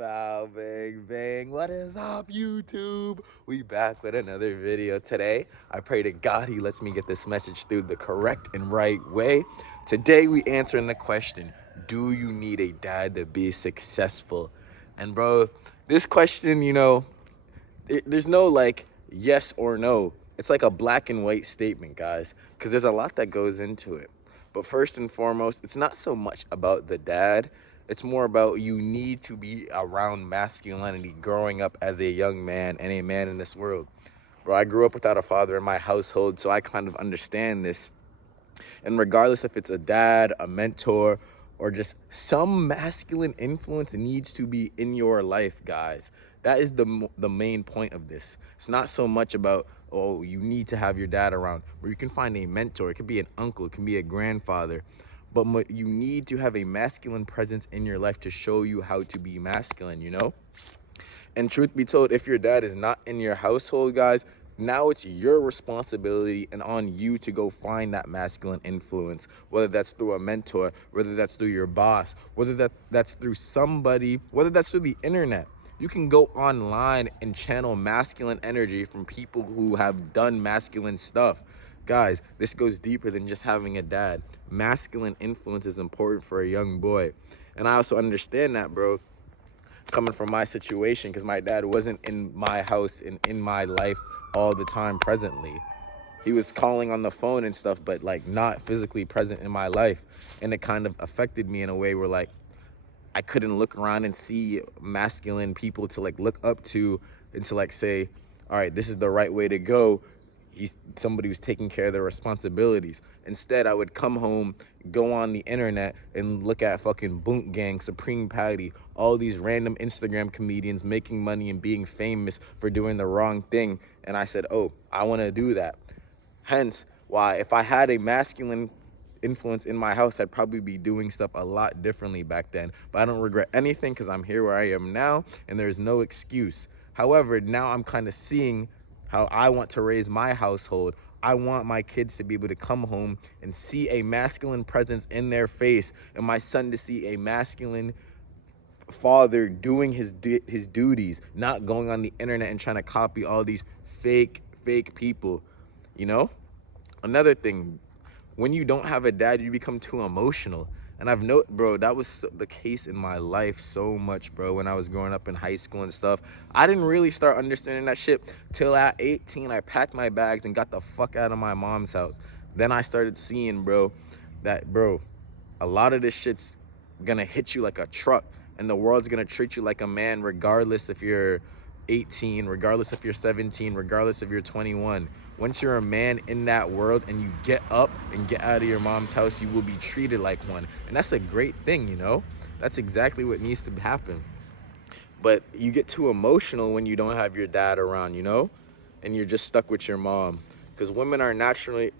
Bow, bang, bang. What is up, YouTube? We back with another video today. I pray to God he lets me get this message through the correct and right way. Today we answering the question, do you need a dad to be successful? And bro, this question, there's no like yes or no. It's like a black and white statement, guys, because there's a lot that goes into it. But first and foremost, it's not so much about the dad. It's more about you need to be around masculinity growing up as a young man and a man in this world. Bro, I grew up without a father in my household, so I kind of understand this. And regardless if it's a dad, a mentor, or just some masculine influence needs to be in your life, guys. That is the main point of this. It's not so much about, oh, you need to have your dad around, where you can find a mentor. It could be an uncle, it can be a grandfather. But you need to have a masculine presence in your life to show you how to be masculine, you know? And truth be told, if your dad is not in your household, guys, now it's your responsibility and on you to go find that masculine influence, whether that's through a mentor, whether that's through your boss, whether that's through somebody, whether that's through the internet. You can go online and channel masculine energy from people who have done masculine stuff. Guys, this goes deeper than just having a dad. Masculine influence is important for a young boy. And I also understand that, bro, coming from my situation, because my dad wasn't in my house and in my life all the time presently. He was calling on the phone and stuff, but like not physically present in my life. And it kind of affected me in a way where like I couldn't look around and see masculine people to like look up to and to like say, all right, this is the right way to go. He's somebody who's taking care of their responsibilities. Instead, I would come home, go on the internet and look at fucking Boont Gang, Supreme Patty, all these random Instagram comedians making money and being famous for doing the wrong thing. And I said, oh, I want to do that. Hence why if I had a masculine influence in my house, I'd probably be doing stuff a lot differently back then. But I don't regret anything because I'm here where I am now and there's no excuse. However, now I'm kind of seeing how I want to raise my household. I want my kids to be able to come home and see a masculine presence in their face, and my son to see a masculine father doing his duties, not going on the internet and trying to copy all these fake people, you know? Another thing, when you don't have a dad, you become too emotional. And I've noticed, bro, that was the case in my life so much, bro, when I was growing up in high school and stuff. I didn't really start understanding that shit till at 18. I packed my bags and got the fuck out of my mom's house. Then I started seeing, bro, that, bro, a lot of this shit's gonna hit you like a truck. And the world's gonna treat you like a man regardless if you're 18, regardless if you're 17, regardless if you're 21. Once you're a man in that world and you get up and get out of your mom's house, you will be treated like one. And that's a great thing, you know? That's exactly what needs to happen. But you get too emotional when you don't have your dad around, you know? And you're just stuck with your mom. Because women are naturally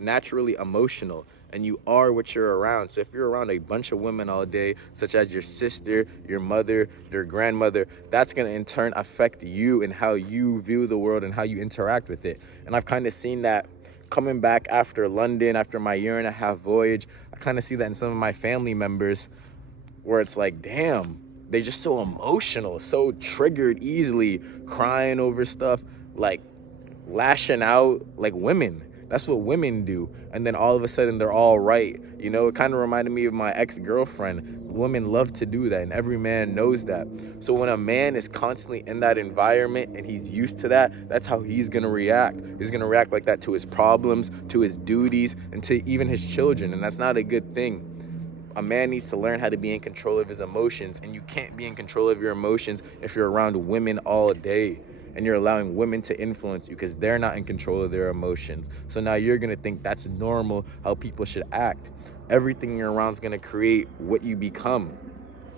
emotional, and you are what you're around. So if you're around a bunch of women all day, such as your sister, your mother, your grandmother, that's gonna in turn affect you and how you view the world and how you interact with it. And I've kind of seen that coming back after London, after my 1.5-year voyage. I kind of see that in some of my family members, where it's like, damn, they just so emotional, so triggered easily, crying over stuff, like lashing out like women. That's what women do. And then all of a sudden they're all right. You know, it kind of reminded me of my ex-girlfriend. Women love to do that, and every man knows that. So when a man is constantly in that environment and he's used to that, that's how he's gonna react. He's gonna react like that to his problems, to his duties, and to even his children. And that's not a good thing. A man needs to learn how to be in control of his emotions, and you can't be in control of your emotions if you're around women all day and you're allowing women to influence you, because they're not in control of their emotions. So now you're gonna think that's normal, how people should act. Everything you're around is gonna create what you become.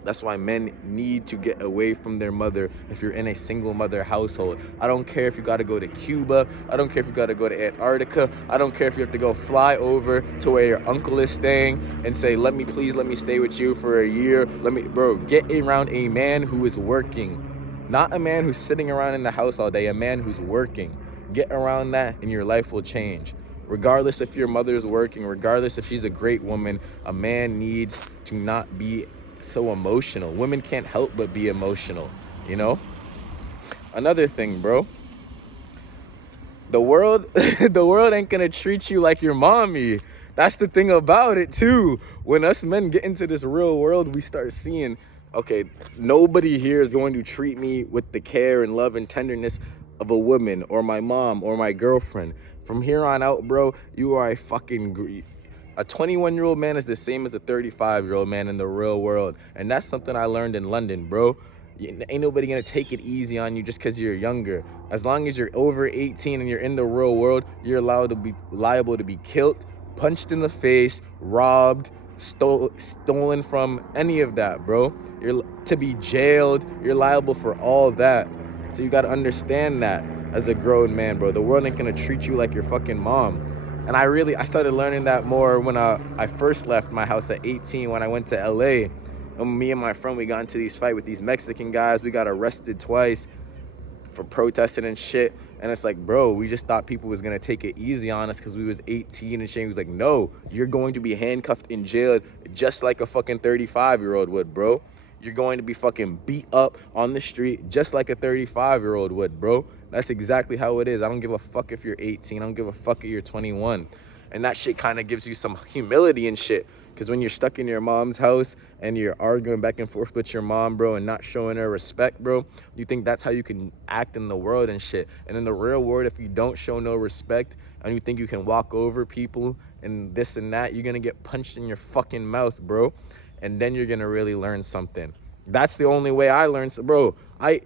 That's why men need to get away from their mother if you're in a single mother household. I don't care if you gotta go to Cuba. I don't care if you gotta go to Antarctica. I don't care if you have to go fly over to where your uncle is staying and say, let me stay with you for a year. Bro, get around a man who is working. Not a man who's sitting around in the house all day, a man who's working. Get around that and your life will change. Regardless if your mother is working, regardless if she's a great woman, a man needs to not be so emotional. Women can't help but be emotional. you know? Another thing, bro. The world the world ain't gonna treat you like your mommy. That's the thing about it too. When us men get into this real world, we start seeing, okay, nobody here is going to treat me with the care and love and tenderness of a woman or my mom or my girlfriend. From here on out, bro, you are a 21-year-old man is the same as a 35-year-old man in the real world. And that's something I learned in London, bro. Ain't nobody gonna take it easy on you just because you're younger. As long as you're over 18 and you're in the real world, you're liable to be killed, punched in the face, robbed, stolen from, any of that, bro. You're to be jailed. You're liable for all that. So you gotta understand that as a grown man, bro. The world ain't gonna treat you like your fucking mom. And I started learning that more when I first left my house at 18 when I went to LA. And me and my friend, we got into these fight with these Mexican guys. We got arrested twice for protesting and shit. And it's like, bro, we just thought people was gonna take it easy on us because we was 18 and shit. He was like, no, you're going to be handcuffed and jailed just like a fucking 35-year-old would, bro. You're going to be fucking beat up on the street just like a 35-year-old would, bro. That's exactly how it is. I don't give a fuck if you're 18. I don't give a fuck if you're 21. And that shit kind of gives you some humility and shit. Because when you're stuck in your mom's house and you're arguing back and forth with your mom, bro, and not showing her respect, bro, you think that's how you can act in the world and shit. And in the real world, if you don't show no respect and you think you can walk over people and this and that, you're going to get punched in your fucking mouth, bro. And then you're going to really learn something. That's the only way I learned. So, bro,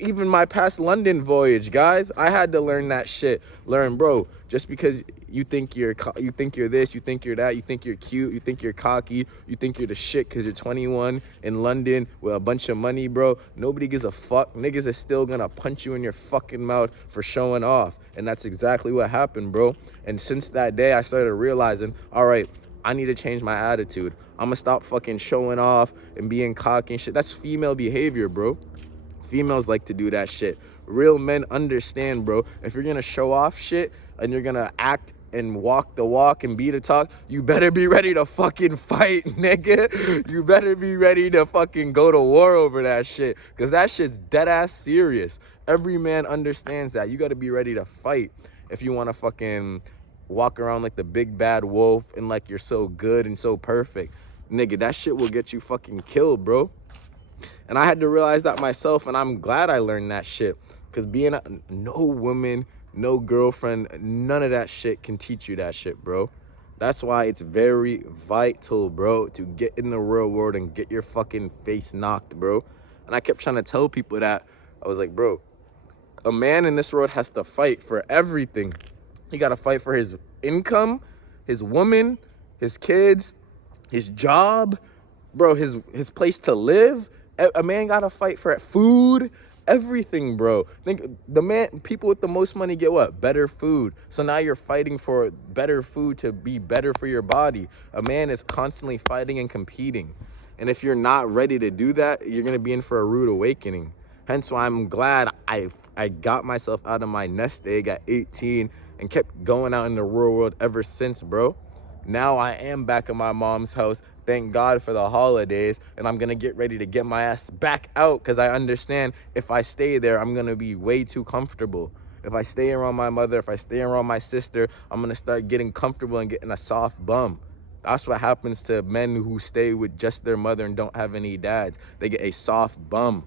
even my past London voyage, guys, I had to learn that shit. Learn, bro, just because you think you're this, you think you're that, you think you're cute, you think you're cocky, you think you're the shit because you're 21 in London with a bunch of money, bro. Nobody gives a fuck. Niggas is still gonna punch you in your fucking mouth for showing off. And that's exactly what happened, bro. And since that day, I started realizing, all right, I need to change my attitude. I'm gonna stop fucking showing off and being cocky and shit. That's female behavior, bro. Females like to do that shit. Real men understand, bro. If you're gonna show off shit and you're gonna act and walk the walk and be the talk, you better be ready to fucking fight, nigga. You better be ready to fucking go to war over that shit. Cause that shit's dead ass serious. Every man understands that. You gotta be ready to fight if you wanna fucking walk around like the big bad wolf and like you're so good and so perfect. Nigga, that shit will get you fucking killed, bro. And I had to realize that myself, and I'm glad I learned that shit. Because no woman, no girlfriend, none of that shit can teach you that shit, bro. That's why it's very vital, bro, to get in the real world and get your fucking face knocked, bro. And I kept trying to tell people that. I was like, bro, a man in this world has to fight for everything. He got to fight for his income, his woman, his kids, his job, bro, his place to live. A man gotta fight for food, everything, bro. Think people with the most money get what? Better food. So now you're fighting for better food to be better for your body. A man is constantly fighting and competing. And if you're not ready to do that, you're gonna be in for a rude awakening. Hence why I'm glad I got myself out of my nest egg at 18 and kept going out in the real world ever since, bro. Now I am back in my mom's house. Thank God for the holidays. And I'm going to get ready to get my ass back out because I understand if I stay there, I'm going to be way too comfortable. If I stay around my mother, if I stay around my sister, I'm going to start getting comfortable and getting a soft bum. That's what happens to men who stay with just their mother and don't have any dads. They get a soft bum.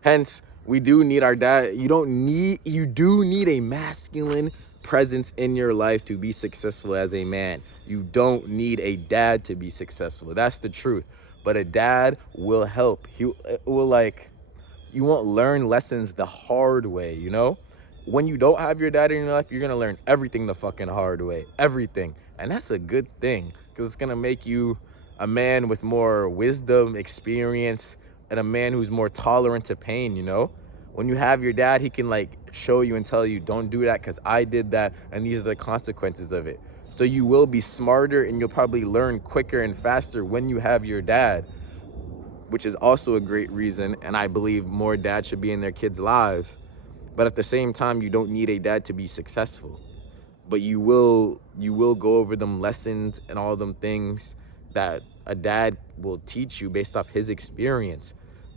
Hence, we do need our dad. You do need a masculine presence in your life to be successful as a man. You don't need a dad to be successful. That's the truth. But a dad will help. You won't learn lessons the hard way, you know? When you don't have your dad in your life, you're gonna learn everything the fucking hard way. Everything. And that's a good thing. Because it's gonna make you a man with more wisdom, experience, and a man who's more tolerant to pain, you know? When you have your dad, he can like show you and tell you, don't do that because I did that and these are the consequences of it. So you will be smarter and you'll probably learn quicker and faster when you have your dad, which is also a great reason. And I believe more dads should be in their kids' lives. But at the same time, you don't need a dad to be successful. But you will go over them lessons and all them things that a dad will teach you based off his experience.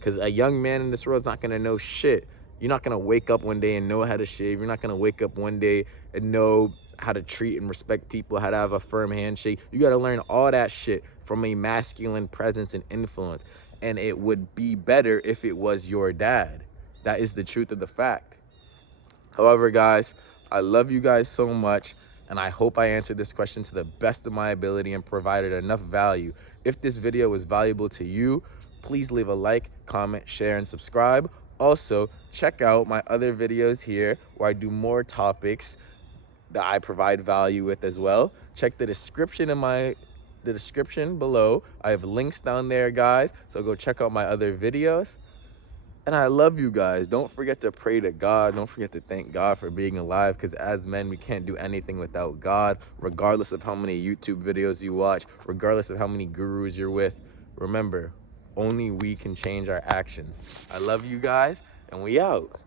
Because a young man in this world is not going to know shit. You're not going to wake up one day and know how to shave. You're not going to wake up one day and know how to treat and respect people, how to have a firm handshake. You got to learn all that shit from a masculine presence and influence. And it would be better if it was your dad. That is the truth of the fact. However, guys, I love you guys so much, and I hope I answered this question to the best of my ability and provided enough value. If this video was valuable to you, please leave a like, comment, share, and subscribe. Also, check out my other videos here where I do more topics that I provide value with as well. Check the description below. I have links down there, guys, so go check out my other videos. And I love you guys. Don't forget to pray to God. Don't forget to thank God for being alive, because as men, we can't do anything without God, regardless of how many YouTube videos you watch, regardless of how many gurus you're with. Remember, only we can change our actions. I love you guys, and we out.